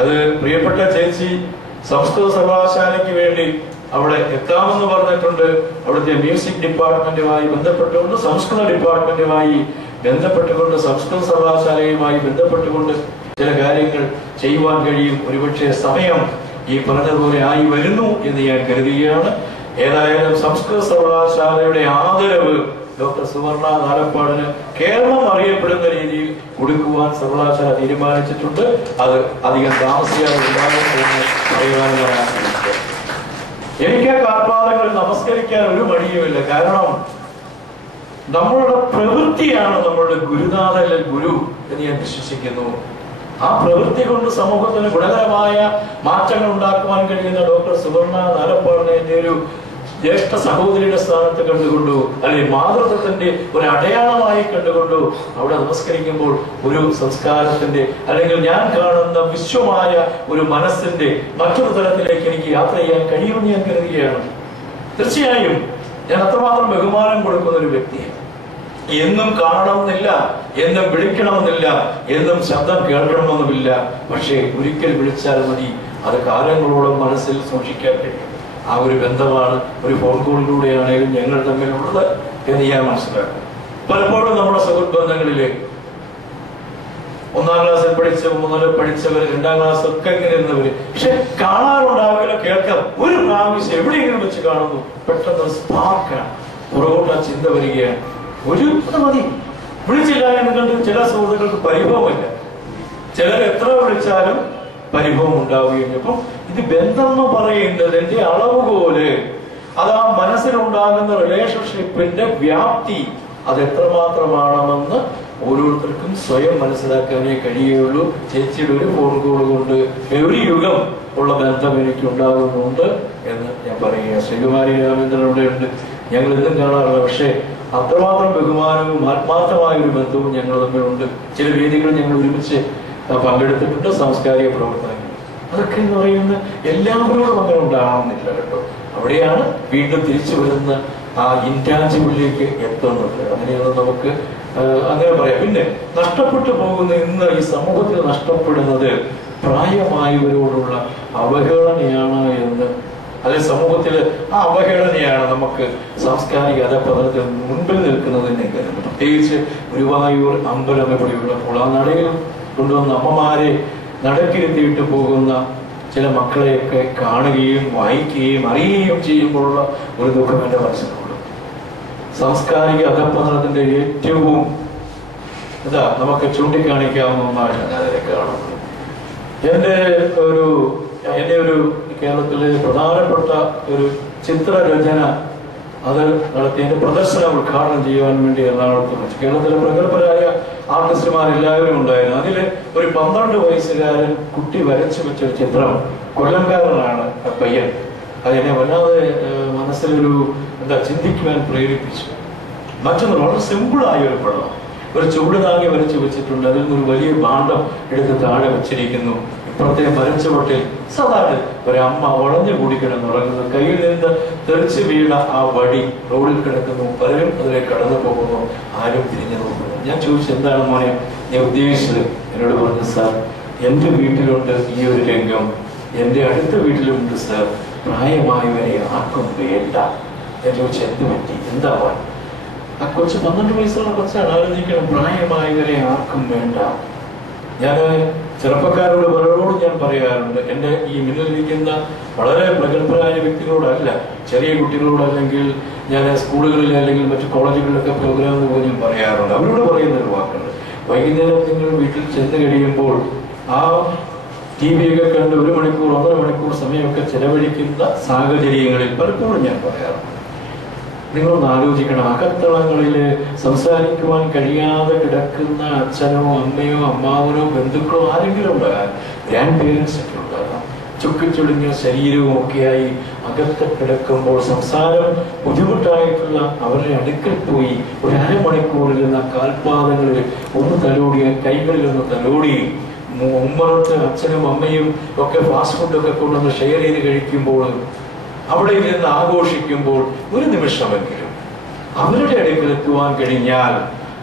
അത് പ്രിയപ്പെട്ട ചേച്ചി സംസ്കൃത സർവകലാശാലയ്ക്ക് വേണ്ടി അവിടെ എത്താമെന്ന് പറഞ്ഞിട്ടുണ്ട്. അവിടുത്തെ മ്യൂസിക് ഡിപ്പാർട്ട്മെന്റുമായി ബന്ധപ്പെട്ടുകൊണ്ട്, സംസ്കൃത ഡിപ്പാർട്ട്മെന്റുമായി ബന്ധപ്പെട്ടുകൊണ്ട്, സംസ്കൃത സർവകലാശാലയുമായി ബന്ധപ്പെട്ടുകൊണ്ട് ചില കാര്യങ്ങൾ ചെയ്യുവാൻ കഴിയും. ഒരുപക്ഷെ സമയം ഈ പറഞ്ഞതുപോലെ ആയി വരുന്നു എന്ന് ഞാൻ കരുതുകയാണ്. ഏതായാലും സംസ്കൃത സർവകലാശാലയുടെ ആദരവ് ഡോക്ടർ സുവർണ നാലപ്പാടിന് കേരളം അറിയപ്പെടുന്ന രീതിയിൽ കൊടുക്കുവാൻ സർവകലാശാല തീരുമാനിച്ചിട്ടുണ്ട്. അത് അധികം താമസിയാതെ ഉണ്ടാകും എന്ന് പറയുവാനാണ്. എനിക്ക് ആ കാൽപാദങ്ങളിൽ നമസ്കരിക്കാൻ ഒരു മടിയുമില്ല. കാരണം നമ്മളുടെ പ്രവൃത്തിയാണ് നമ്മളുടെ ഗുരുനാഥൻ ഗുരു എന്ന് ഞാൻ വിശ്വസിക്കുന്നു. ആ പ്രവൃത്തി കൊണ്ട് സമൂഹത്തിന് ഗുണകരമായ മാറ്റങ്ങൾ ഉണ്ടാക്കുവാൻ കഴിയുന്ന ഡോക്ടർ സുവർണ നാലപ്പാടിനെ എന്റെ ഒരു ജ്യേഷ്ഠ സഹോദരിയുടെ സ്ഥാനത്ത് കണ്ടുകൊണ്ടു, അല്ലെങ്കിൽ മാതൃത്വത്തിന്റെ ഒരു അടയാളമായി കണ്ടുകൊണ്ടു അവിടെ നമസ്കരിക്കുമ്പോൾ ഒരു സംസ്കാരത്തിന്റെ, അല്ലെങ്കിൽ ഞാൻ കാണുന്ന വിശ്വമായ ഒരു മനസ്സിന്റെ മറ്റൊരു തലത്തിലേക്ക് എനിക്ക് യാത്ര ചെയ്യാൻ കഴിയുമെന്ന് ഞാൻ കരുതുകയാണ്. തീർച്ചയായും ഞാൻ അത്രമാത്രം ബഹുമാനം കൊടുക്കുന്ന ഒരു വ്യക്തിയാണ്. എന്നും കാണണമെന്നില്ല, എന്നും വിളിക്കണമെന്നില്ല, എന്നും ശബ്ദം കേൾക്കണമെന്നുമില്ല. പക്ഷേ ഒരിക്കൽ വിളിച്ചാൽ മതി, അത് കാലങ്ങളോളം മനസ്സിൽ സൂക്ഷിക്കാൻ കഴിയും. ആ ഒരു ബന്ധമാണ് ഒരു ഫോൺ കോളിലൂടെയാണെങ്കിലും ഞങ്ങൾ തമ്മിലുള്ളത് എന്ന് ഞാൻ മനസ്സിലാക്കും. പലപ്പോഴും നമ്മുടെ സുഹൃത്ത് ബന്ധങ്ങളില് 1ാം ക്ലാസ്സിൽ പഠിച്ച, 3ൽ പഠിച്ചവര്, 2ാം ക്ലാസ് ഒക്കെ ഇങ്ങനെ ഇരുന്നവര്, പക്ഷെ കാണാറുണ്ടാവില്ല, കേൾക്കാം. ഒരു പ്രാവശ്യം എവിടെയെങ്കിലും വെച്ച് കാണുന്നു, പെട്ടെന്ന് സ്പാർക്കാണ്, പുറകോട്ട് ആ ചിന്ത വരികയാണ്. ഒരു മതി, വിളിച്ചില്ല എന്ന് കണ്ട് ചില സുഹൃത്തുക്കൾക്ക് പരിഭവമില്ല. ചിലർ എത്ര വിളിച്ചാലും പരിഭവം ഉണ്ടാവുകയും. അപ്പം ഇത് ബന്ധം എന്ന് പറയുന്നതിന്റെ അളവുകോല്, അത് ആ മനസ്സിലുണ്ടാകുന്ന റിലേഷൻഷിപ്പിന്റെ വ്യാപ്തി അത് എത്രമാത്രമാണെന്ന് ഓരോരുത്തർക്കും സ്വയം മനസ്സിലാക്കാനേ കഴിയുള്ളൂ. ചേച്ചിയുടെ ഒരു ഫോൺ കോൾ കൊണ്ട് ഒരു യുഗം ഉള്ള ബന്ധം എനിക്ക് ഉണ്ടാകുന്നുണ്ട് എന്ന് ഞാൻ പറയുക. ശ്രീകുമാരി രാമേന്ദ്രൻ ഇവിടെ ഉണ്ട്, ഞങ്ങൾ ഇന്നും കാണാറില്ല, പക്ഷേ അത്രമാത്രം ബഹുമാനവും ആത്മാർത്ഥമായ ഒരു ബന്ധവും ഞങ്ങൾ തമ്മിലുണ്ട്. ചില വേദികളിൽ ഞങ്ങൾ ഒരുമിച്ച് പങ്കെടുത്തിട്ടുണ്ട്, സാംസ്കാരിക പ്രവർത്തനങ്ങൾ. അതൊക്കെ എന്ന് പറയുന്നത് എല്ലാവരോടും അങ്ങനെ ഉണ്ടാകണമെന്നില്ല കേട്ടോ. അവിടെയാണ് വീണ്ടും തിരിച്ചു വരുന്ന ആ ഇൻറ്റാഞ്ചിബിളിലേക്ക് എത്തുന്നത്. അങ്ങനെയൊന്നും നമുക്ക് അങ്ങനെ പറയാം. പിന്നെ നഷ്ടപ്പെട്ടു പോകുന്ന ഇന്ന് ഈ സമൂഹത്തിൽ നഷ്ടപ്പെടുന്നത് പ്രായമായവരോടുള്ള അവഹേളനയാണ് എന്ന്, അല്ലെങ്കിൽ സമൂഹത്തിൽ ആ അവഹേളനയാണ് നമുക്ക് സാംസ്കാരിക അധപതനത്തിൽ മുൻപിൽ നിൽക്കുന്നതിനെ കരുതുന്നത്. പ്രത്യേകിച്ച് ഗുരുവായൂർ അമ്പലം എവിടെയുള്ളപ്പോൾ ആ നടയിൽ കൊണ്ടുവന്ന അമ്മമാരെ നടക്കിരുത്തിയിട്ട് പോകുന്ന ചില മക്കളെയൊക്കെ കാണുകയും വായിക്കുകയും അറിയുകയും ചെയ്യുമ്പോഴുള്ള ഒരു ദുഃഖം എൻ്റെ മനസ്സിലുണ്ട്. സാംസ്കാരിക അധപതനത്തിന്റെ ഏറ്റവും നമുക്ക് ചൂണ്ടിക്കാണിക്കാവുന്ന ഒന്നാണ് അതിനെ കാണുന്നത്. എന്റെ ഒരു കേരളത്തിലെ പ്രധാനപ്പെട്ട ഒരു ചിത്രരചന അത് നടത്തിയതിന്റെ പ്രദർശനം ഉദ്ഘാടനം ചെയ്യുവാൻ വേണ്ടി എറണാകുളത്ത് വെച്ചു. കേരളത്തിലെ പ്രഗത്ഭരായ ആർട്ടിസ്റ്റുമാരെല്ലാവരും ഉണ്ടായിരുന്നു. അതിൽ ഒരു 12 വയസ്സുകാരൻ കുട്ടി വരച്ചു വെച്ച ഒരു ചിത്രം, കൊല്ലംകാരനാണ് പയ്യൻ. അതിനെ വല്ലാതെ മനസ്സിലൊരു ചിന്തിക്കുവാൻ പ്രേരിപ്പിച്ചു. മറ്റൊന്ന് വളരെ സിമ്പിളായ ഒരു പടം, ഒരു ചുവട് താങ്ങി വരച്ചു വെച്ചിട്ടുണ്ട്. അതിൽ നിന്നൊരു വലിയ ഭാണ്ഡം എടുത്ത് താഴെ വെച്ചിരിക്കുന്നു. ഇപ്പുറത്തെ മരച്ചുവട്ടിൽ സാധാരണ ഒരമ്മ വളഞ്ഞു കൂടി കിടന്നുറങ്ങുന്നു. കയ്യിൽ നിന്ന് തെറിച്ച് വീണ ആ വടി റോഡിൽ കിടക്കുന്നു. പലരും അതിലേക്ക് കടന്നു പോകുന്നു, ആരും തിരിഞ്ഞു നോക്കുന്നു. ഞാൻ ചോദിച്ചു, എന്താണ് മോനെ ഞാൻ ഉദ്ദേശിച്ചത്? എന്നോട് പറഞ്ഞു, സാർ എൻ്റെ വീട്ടിലുണ്ട് ഈ ഒരു രംഗം, എൻ്റെ അടുത്ത വീട്ടിലുണ്ട് സാർ, പ്രായമായവരെ ആർക്കും വേണ്ട. ഞാൻ ചോദിച്ചു, എന്ത് പറ്റി, എന്താ? ആ കൊച്ചു 12 വയസ്സുള്ള കൊച്ചാണ്. ആലോചിക്കണം, പ്രായമായവരെ ആർക്കും വേണ്ട. ഞാൻ ചെറുപ്പക്കാരോട് പലരോടും ഞാൻ പറയാറുണ്ട്, എൻ്റെ ഈ മുന്നിലിരിക്കുന്ന വളരെ പ്രഗത്ഭരായ വ്യക്തികളോടല്ല, ചെറിയ കുട്ടികളോട്, അല്ലെങ്കിൽ ഞാൻ സ്കൂളുകളിൽ അല്ലെങ്കിൽ മറ്റു കോളേജുകളിലൊക്കെ പ്രോഗ്രാമിന് പോയി ഞാൻ പറയാറുണ്ട്. അവരോട് പറയുന്ന ഒരു വാക്കുണ്ട്, വൈകുന്നേരം നിങ്ങൾ വീട്ടിൽ ചെന്ന് കഴിയുമ്പോൾ ആ TV ഒക്കെ കണ്ട് 1 മണിക്കൂർ 1.5 മണിക്കൂർ സമയമൊക്കെ ചെലവഴിക്കുന്ന സാഹചര്യങ്ങളിൽ പലപ്പോഴും ഞാൻ പറയാറുണ്ട്, നിങ്ങളൊന്ന് ആലോചിക്കണം, അകത്തളങ്ങളിൽ സംസാരിക്കുവാൻ കഴിയാതെ കിടക്കുന്ന അച്ഛനോ അമ്മയോ അമ്മാവനോ ബന്ധുക്കളോ ആരെങ്കിലും ഉണ്ടാകാം, ഗ്രാൻഡ് പേരൻസ് ഒക്കെ ഉണ്ടാകാം. ചുക്കിച്ചുളിഞ്ഞ ശരീരവും ഒക്കെയായി അകത്ത് കിടക്കുമ്പോൾ സംസാരം ബുദ്ധിമുട്ടായിട്ടുള്ള അവരുടെ അടുക്കൽ പോയി 1.5 മണിക്കൂറിൽ കാൽപാദങ്ങളിൽ ഒന്ന് തലോടി, കൈകളിൽ ഒന്ന് തലോടി, ഉമ്മറത്ത് അച്ഛനും അമ്മയും ഒക്കെ ഫാസ്റ്റ് ഫുഡൊക്കെ കൊണ്ടുവന്ന് ഷെയർ ചെയ്ത് കഴിക്കുമ്പോൾ, അവിടെ ഇരുന്ന് ആഘോഷിക്കുമ്പോൾ ഒരു നിമിഷമെങ്കിലും അവരുടെ അടുക്കൽ എത്തുവാൻ കഴിഞ്ഞാൽ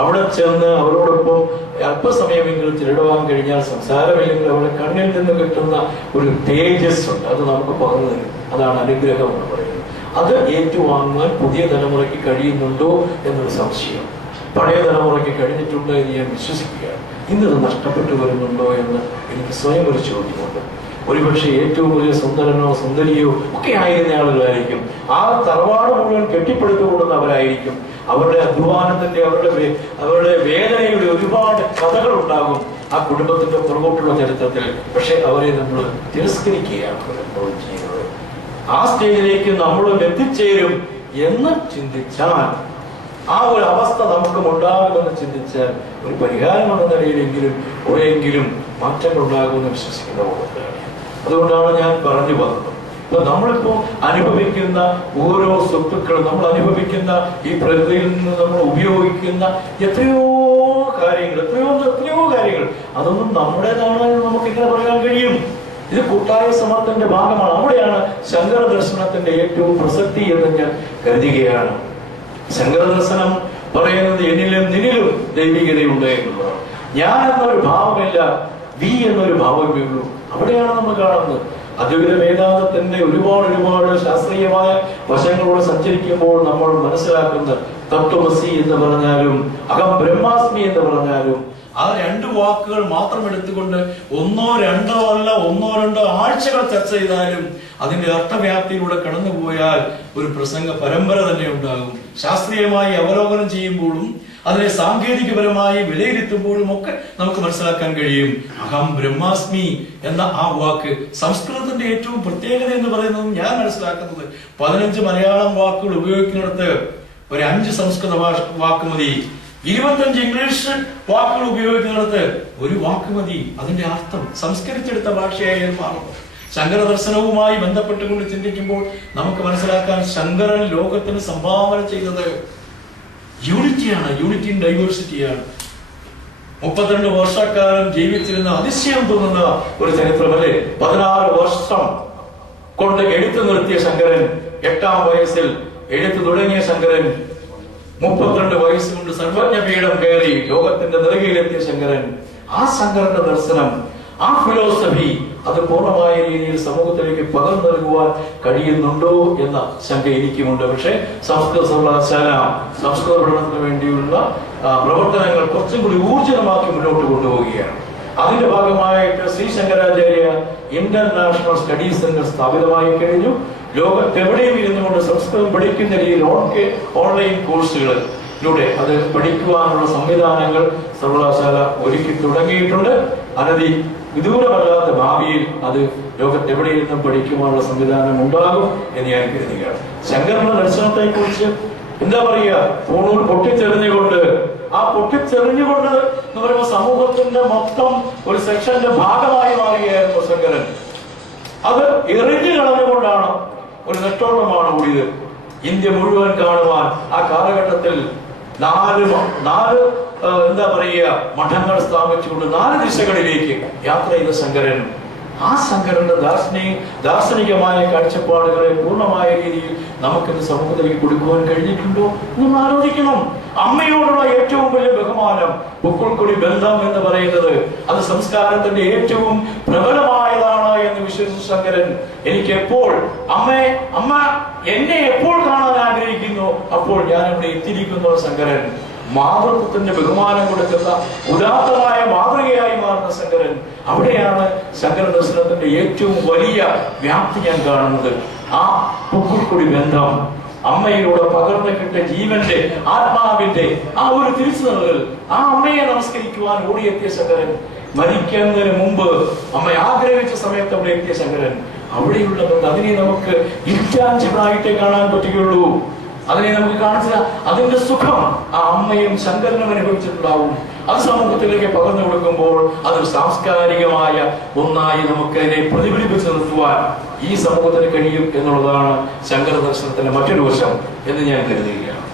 അവിടെ ചെന്ന് അവരോടൊപ്പം അല്പസമയമെങ്കിലും ചിലടുവാൻ കഴിഞ്ഞാൽ സംസാരമില്ലെങ്കിൽ അവരുടെ കണ്ണിൽ നിന്ന് കിട്ടുന്ന ഒരു തേജസ് ഉണ്ട്, അത് നമുക്ക് പകർന്നു തരും. അതാണ് അനുഗ്രഹം എന്ന് പറയുന്നത്. അത് ഏറ്റുവാങ്ങാൻ പുതിയ തലമുറയ്ക്ക് കഴിയുന്നുണ്ടോ എന്നൊരു സംശയം. പഴയ തലമുറയ്ക്ക് കഴിഞ്ഞിട്ടുണ്ട് എന്ന് ഞാൻ വിശ്വസിക്കുകയാണ്. ഇന്നത് നഷ്ടപ്പെട്ടു വരുന്നുണ്ടോ എന്ന് എനിക്ക് സ്വയം ഒരു ചോദ്യമുണ്ട്. ഒരുപക്ഷെ ഏറ്റവും വലിയ സുന്ദരനോ സുന്ദരിയോ ഒക്കെ ആയിരുന്ന ആളുകളായിരിക്കും. ആ തറവാട് മുഴുവൻ കെട്ടിപ്പടുത്തുകൊള്ളുന്നവരായിരിക്കും. അവരുടെ അധ്വാനത്തിന്റെ അവരുടെ വേദനയുടെ ഒരുപാട് കഥകൾ ഉണ്ടാകും ആ കുടുംബത്തിന്റെ പുറകോട്ടുള്ള ചരിത്രത്തിൽ. പക്ഷെ അവരെ നമ്മൾ തിരസ്കരിക്കുകയാണ് ചെയ്യുന്നത്. ആ സ്റ്റേജിലേക്ക് നമ്മളും എത്തിച്ചേരും എന്ന് ചിന്തിച്ചാൽ, ആ ഒരു അവസ്ഥ നമുക്കും ഉണ്ടാകുമെന്ന് ചിന്തിച്ചാൽ ഒരു പരിഹാരം എന്ന നിലയിലെങ്കിലും കുറെയെങ്കിലും മാറ്റങ്ങൾ ഉണ്ടാകുമെന്ന് വിശ്വസിക്കുന്ന പോലെയാണ്. അതുകൊണ്ടാണ് ഞാൻ പറഞ്ഞു വന്നത്, ഇപ്പൊ നമ്മളിപ്പോ അനുഭവിക്കുന്ന ഓരോ സ്വത്തുക്കളും, നമ്മൾ അനുഭവിക്കുന്ന ഈ പ്രകൃതിയിൽ നിന്ന് നമ്മൾ ഉപയോഗിക്കുന്ന എത്രയോ കാര്യങ്ങൾ അതൊന്നും നമ്മുടേതാണ് എന്ന് നമുക്ക് ഇങ്ങനെ പറയാൻ കഴിയും. ഇത് കൂട്ടായ ശ്രമത്തിന്റെ ഭാഗമാണ്. അവിടെയാണ് ശങ്കര ദർശനത്തിന്റെ ഏറ്റവും പ്രസക്തി എന്ന് ഞാൻ കരുതുകയാണ്. ശങ്കര ദർശനം പറയുന്നത് എന്നിലും നിന്നിലും ദൈവികതയുണ്ട് എന്നുള്ളതാണ്. ഞാൻ എന്നൊരു ഭാവമില്ല, വി എന്നൊരു ഭാവമേ ഉള്ളൂ. അവിടെയാണ് നമ്മൾ കാണുന്നത്. അദ്വൈത വേദാന്തത്തിന്റെ ഒരുപാട് ശാസ്ത്രീയമായ വശങ്ങളോട് സഞ്ചരിക്കുമ്പോൾ നമ്മൾ മനസ്സിലാക്കുന്ന തത്വമസി എന്ന് പറഞ്ഞാലും അഹം ബ്രഹ്മാസ്മി എന്ന് പറഞ്ഞാലും ആ രണ്ട് വാക്കുകൾ മാത്രം എടുത്തുകൊണ്ട് ഒന്നോ രണ്ടോ ആഴ്ചകൾ ചർച്ച ചെയ്താലും അതിന്റെ അർത്ഥവ്യാപ്തിയിലൂടെ കടന്നുപോയാൽ ഒരു പ്രസംഗ പരമ്പര തന്നെ ഉണ്ടാകും. ശാസ്ത്രീയമായി അവലോകനം ചെയ്യുമ്പോഴും അതിനെ സാങ്കേതികപരമായി വിലയിരുത്തുമ്പോഴും ഒക്കെ നമുക്ക് മനസ്സിലാക്കാൻ കഴിയും. അഹം ബ്രഹ്മാസ്മി എന്ന ആ വാക്ക് സംസ്കൃതത്തിന്റെ ഏറ്റവും പ്രത്യേകത എന്ന് പറയുന്നത് ഞാൻ മനസ്സിലാക്കുന്നത് 15 മലയാളം വാക്കുകൾ ഉപയോഗിക്കുന്നിടത്ത് ഒരു 5 സംസ്കൃത വാക്ക് മതി. 25 ഇംഗ്ലീഷ് വാക്കുകൾ ഉപയോഗിക്കുന്നിടത്ത് ഒരു വാക്ക് മതി. അതിന്റെ അർത്ഥം സംസ്കരിച്ചെടുത്ത ഭാഷയായി മാറുന്നു. ശങ്കര ദർശനവുമായി ബന്ധപ്പെട്ടുകൊണ്ട് ചിന്തിക്കുമ്പോൾ നമുക്ക് മനസ്സിലാക്കാൻ ശങ്കരൻ ലോകത്തിന് സംഭാവന ചെയ്തത് യൂണിറ്റിയാണ്, യൂണിറ്റി ഇൻ ഡൈവേഴ്സിറ്റിയാണ്. 32 വർഷക്കാലം ജീവിച്ചിരുന്ന അതിശയം തോന്നുന്ന ഒരു ചരിത്രമല്ലേ. 16 വർഷം കൊണ്ട് എഴുത്തു നിർത്തിയ ശങ്കരൻ, 8ാം വയസ്സിൽ എഴുത്തു തുടങ്ങിയ ശങ്കരൻ 32 വയസ്സുകൊണ്ട് സർവജ്ഞ പീഠം കയറി ലോകത്തിന്റെ നെറുകയിലെത്തിയ ശങ്കരൻ, ആ ശങ്കരന്റെ ദർശനം, ആ ഫിലോസഫി അത് പൂർണ്ണമായ രീതിയിൽ സമൂഹത്തിലേക്ക് പകർന്നു നൽകുവാൻ കഴിയുന്നുണ്ടോ എന്ന ശങ്ക എനിക്കുമുണ്ട്. പക്ഷെ സംസ്കൃത സർവകലാശാല സംസ്കൃത പഠനത്തിന് വേണ്ടിയുള്ള പ്രവർത്തനങ്ങൾ കുറച്ചും കൂടി ഊർജിതമാക്കി മുന്നോട്ട് കൊണ്ടുപോവുകയാണ്. അതിന്റെ ഭാഗമായിട്ട് Shri Shankaracharya international studies centre സ്ഥാപിതമായി കഴിഞ്ഞു. ലോകത്തെവിടെയും ഇരുന്നുകൊണ്ട് സംസ്കൃതം പഠിക്കുന്ന രീതിയിൽ ഓൺലൈൻ കോഴ്സുകളിലൂടെ അത് പഠിക്കുവാനുള്ള സംവിധാനങ്ങൾ സർവകലാശാല ഒരുക്കി തുടങ്ങിയിട്ടുണ്ട്. അനധി വിദൂരമല്ലാത്ത ഭാവിയിൽ അത് ലോകത്തെവിടെയിരുന്നും പഠിക്കുവാനുള്ള സംവിധാനം ഉണ്ടാകും എന്ന് ഞാൻ കരുതുകയാണ്. ശങ്കരന്റെ ദർശനത്തെ കുറിച്ച് എന്താ പറയുക, പൂണൂർ പൊട്ടിച്ചെറിഞ്ഞുകൊണ്ട് എന്ന് പറയുമ്പോൾ സമൂഹത്തിന്റെ മൊത്തം ഒരു സെക്ഷന്റെ ഭാഗമായി മാറുകയായിരുന്നു ശങ്കരൻ. അത് എറിഞ്ഞു കളഞ്ഞുകൊണ്ടാണ്, ഒരു നെട്ടോട്ടമാണ് കൂടിയത്. ഇന്ത്യ മുഴുവൻ കാണുവാൻ ആ കാലഘട്ടത്തിൽ 4 എന്താ പറയുക മഠങ്ങൾ സ്ഥാപിച്ചുകൊണ്ട് 4 ദിശകളിലേക്ക് യാത്ര ചെയ്ത ശങ്കരൻ, ആ ശങ്കരന്റെ ദാർശനികമായ കാഴ്ചപ്പാടുകളെ പൂർണ്ണമായ രീതിയിൽ നമുക്കിന്ന് സമൂഹത്തിലേക്ക് കൊടുക്കുവാൻ കഴിഞ്ഞിട്ടുണ്ടോ എന്ന് ആലോചിക്കണം. അമ്മയോടുള്ള ഏറ്റവും വലിയ ബഹുമാനം, പൊക്കിൾക്കൊടി ബന്ധം എന്ന് പറയുന്നത് അത് സംസ്കാരത്തിന്റെ ഏറ്റവും പ്രബലമായതാണ് എന്ന് വിശ്വസിച്ച ശങ്കരൻ, എനിക്ക് എപ്പോൾ അമ്മ എന്നെ എപ്പോൾ കാണാൻ ആഗ്രഹിക്കുന്നു അപ്പോൾ ഞാൻ ഇവിടെ എത്തിയിരിക്കുന്ന ശങ്കരൻ, മാതൃത്വത്തിന്റെ ബഹുമാനം കൊടുക്കുന്ന ഉദാത്തമായ മാതൃകയായി മാറുന്ന ശങ്കരൻ. അവിടെയാണ് ശങ്കര ദർശനത്തിന്റെ ഏറ്റവും വലിയ വ്യാപ്തി ഞാൻ കാണുന്നത്. ആ പൊക്കിൾക്കൊടി ബന്ധം, അമ്മയിലൂടെ പകർന്നു കിട്ടിയ ജീവന്റെ ആത്മാവിന്റെ ആ ഒരു തിരിച്ചു നൽകൽ, ആ അമ്മയെ നമസ്കരിക്കുവാൻ ഓടിയെത്തിയ ശങ്കരൻ, മരിക്കുന്നതിന് മുമ്പ് അമ്മ ആഗ്രഹിച്ച സമയത്ത് അവിടെ എത്തിയ ശങ്കരൻ, അവിടെയുള്ള ബന്ധം അതിനെ നമുക്ക് ഇൻറ്റാഞ്ചിബിളായിട്ടേ കാണാൻ പറ്റുകയുള്ളൂ. അതിനെ നമുക്ക് കാണിച്ച അതിന്റെ സുഖം ആ അമ്മയും ശങ്കരനും അനുഭവിച്ചിട്ടുണ്ടാവും. അത് സമൂഹത്തിലേക്ക് പകർന്നു കൊടുക്കുമ്പോൾ അതൊരു സാംസ്കാരികമായ ഒന്നായി നമുക്ക് അതിനെ പ്രതിഫലിപ്പിച്ച് നിർത്തുവാൻ ഈ സമൂഹത്തിന് കഴിയും എന്നുള്ളതാണ് ശങ്കര ദർശനത്തിന്റെ മറ്റൊരു വശം എന്ന് ഞാൻ കരുതുകയാണ്.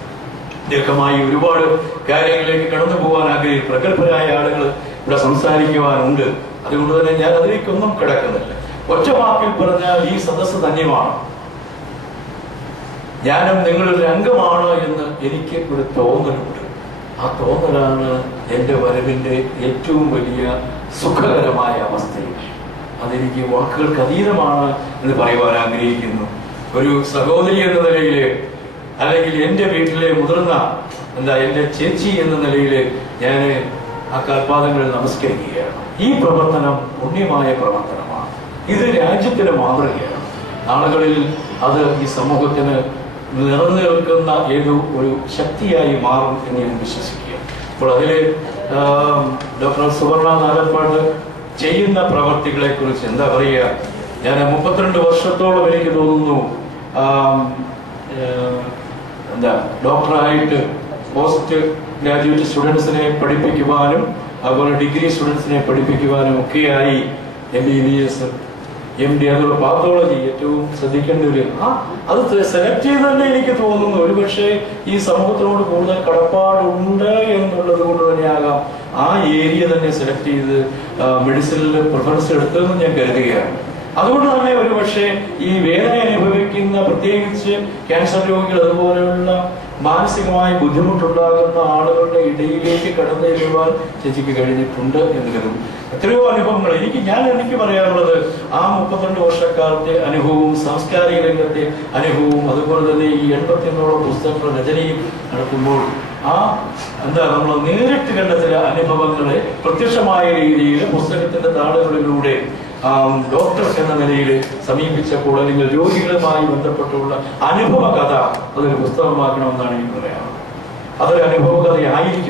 ദീർഘമായി ഒരുപാട് കാര്യങ്ങളിലേക്ക് കടന്നു പോകാൻ ആഗ്രഹിക്കും പ്രഗത്ഭരായ ആളുകൾ ഇവിടെ സംസാരിക്കുവാനുണ്ട്. അതുകൊണ്ട് തന്നെ ഞാൻ അതിലേക്കൊന്നും കിടക്കുന്നില്ല. ഒറ്റ വാക്കിൽ പറഞ്ഞാൽ ഈ സദസ്സ് ധന്യമാണ്. ഞാനും നിങ്ങളൊരു അംഗമാണ് എന്ന് എനിക്ക് ഒരു തോന്നലുണ്ട്. ആ തോന്നലാണ് എൻ്റെ വരവിൻ്റെ ഏറ്റവും വലിയ സുഖകരമായ അവസ്ഥയും. അതെനിക്ക് വാക്കുകൾക്ക് അതീതമാണ് എന്ന് പറയുവാൻ ആഗ്രഹിക്കുന്നു. ഒരു സഹോദരി എന്ന നിലയിൽ, അല്ലെങ്കിൽ എൻ്റെ വീട്ടിലെ മുതിർന്ന എൻ്റെ ചേച്ചി എന്ന നിലയിൽ ഞാൻ ആ കാൽപാദങ്ങളിൽ നമസ്കരിക്കുകയാണ്. ഈ പ്രവർത്തനം പുണ്യമായ പ്രവർത്തനമാണ്. ഇത് രാജ്യത്തിന് മാതൃകയാണ്. നാളുകളിൽ അത് ഈ സമൂഹത്തിന് നിറഞ്ഞു നിൽക്കുന്ന ഏതോ ഒരു ശക്തിയായി മാറും എന്ന് ഞാൻ വിശ്വസിക്കുക. അപ്പോൾ അതിൽ ഡോക്ടർ സുവർണ നാലപ്പാട് ചെയ്യുന്ന പ്രവർത്തികളെ കുറിച്ച് എന്താ പറയുക, ഞാൻ 32 വർഷത്തോളം എനിക്ക് തോന്നുന്നു ഡോക്ടറായിട്ട് പോസ്റ്റ് ഗ്രാജുവേറ്റ് സ്റ്റുഡൻസിനെ പഠിപ്പിക്കുവാനും അതുപോലെ ഡിഗ്രി സ്റ്റുഡൻസിനെ പഠിപ്പിക്കുവാനും ഒക്കെയായി MBBS, MD, അതുപോലെ പാത്തോളജി ഏറ്റവും ശ്രദ്ധിക്കേണ്ട ഒരു അത് സെലക്ട് ചെയ്ത് തന്നെ എനിക്ക് തോന്നുന്നു ഒരുപക്ഷെ ഈ സമൂഹത്തിനോട് കൂടുതൽ കടപ്പാടുണ്ട് എന്നുള്ളത് കൊണ്ട് തന്നെയാകാം ആ ഏരിയ തന്നെ സെലക്ട് ചെയ്ത് മെഡിസിനിൽ പ്രിഫറൻസ് എടുത്തതെന്ന് ഞാൻ കരുതുകയാണ്. അതുകൊണ്ട് തന്നെ ഒരുപക്ഷെ ഈ വേദന അനുഭവിക്കുന്ന പ്രത്യേകിച്ച് ക്യാൻസർ രോഗികൾ അതുപോലെയുള്ള മാനസികമായി ബുദ്ധിമുട്ടുണ്ടാകുന്ന ആളുകളുടെ ഇടയിലേക്ക് കടന്നു ചെല്ലുവാൻ ചേച്ചിക്ക് കഴിഞ്ഞിട്ടുണ്ട് എന്ന് കരുതും. എത്രയോ അനുഭവങ്ങൾ എനിക്ക് പറയാനുള്ളത് ആ 32 വർഷക്കാലത്തെ അനുഭവവും സാംസ്കാരിക രംഗത്തെ അനുഭവവും അതുപോലെ തന്നെ ഈ 81 പുസ്തകങ്ങളുടെ രചനയും നടത്തുമ്പോൾ നമ്മൾ നേരിട്ട് കണ്ട ചില അനുഭവങ്ങളെ പ്രത്യക്ഷമായ രീതിയിൽ പുസ്തകത്തിന്റെ താളുകളിലൂടെ ഡോക്ടർ എന്ന നിലയിൽ സമീപിച്ചപ്പോൾ അല്ലെങ്കിൽ രോഗികളുമായി ബന്ധപ്പെട്ടുള്ള അനുഭവ കഥ അതൊരു പുസ്തകമാക്കണമെന്നാണ് എനിക്ക് പറയാനുള്ളത്. അതൊരു അനുഭവ കഥയായിരിക്കും.